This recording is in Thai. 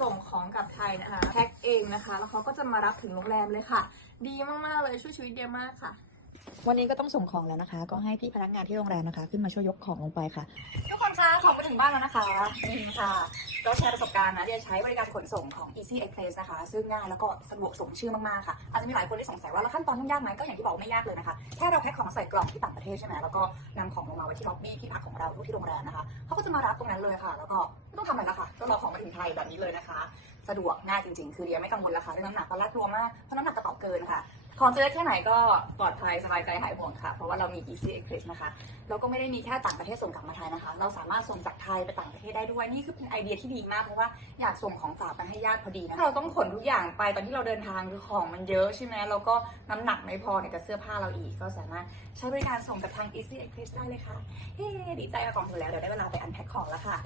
ส่งของกลับไทยนะคะแพ็คเองนะคะ แล้วเขาก็จะมารับถึงโรงแรมเลยค่ะ ดีมากๆเลยช่วยชีวิตเดียมากค่ะ วันนี้ก็ต้องส่งของแล้วนะคะ ก็ให้พี่พนักงานที่โรงแรมนะคะ ขึ้นมาช่วยยกของลงไปค่ะ ทุกคนคะของมาถึงบ้านแล้วนะคะนี่ค่ะก็แชร์ประสบการณ์นะเดียใช้บริการขนส่งของ Easy Express นะคะ ซึ่งง่ายแล้วก็สะดวกสมชื่อมากๆค่ะอาจจะมีหลายคนที่สงสัยว่าแล้วขั้นตอนยุ่งยากไหมก็อย่างที่บอกไม่ยากเลยนะคะแค่เราแพ็คของใส่กล่องที่ต่างประเทศใช่ไหมแล้วก็นำของลงมาไว้ที่ล็อบบี้ที่พักของเราหรือที่โรงแรมนะคะเขาก็จะมารับตรงนั้นเลยค่ะ แล้วก็ไม่ต้องทำอะไรแล้วค่ะ ก็รอของมาถึงไทยแบบนี้เลยนะคะ สะดวกง่ายจริงๆ คือเดียไม่กังวลราคาเรื่องน้ำหนักตอนแรกกลัวมากเพราะน้ำหนักกระเป๋าเกินค่ะของจะได้แค่ไหนก็ปลอดภัยสบายใจหายห่วงค่ะ เพราะว่าเรามี Easy Express นะคะแล้วก็ไม่ได้มีแค่ต่างประเทศส่งกลับมาไทยนะคะ เราสามารถส่งจากไทยไปต่างประเทศได้ด้วยนี่คือเป็นไอเดียที่ดีมากเพราะว่าอยากส่งของฝากไปให้ญาติพอดีนะเราต้องขนทุกอย่างไปตอนที่เราเดินทางคือของมันเยอะใช่ไหมแล้วก็น้ำหนักไม่พอเนี่ยกับเสื้อผ้าเราอีก ก็สามารถใช้บริการส่งกับทาง Easy Express ได้เลยค่ะเฮ้ดีใจกับของถึงแล้วเดี๋ยวได้เวลาไปอันแพ็คของแล้วค่ะ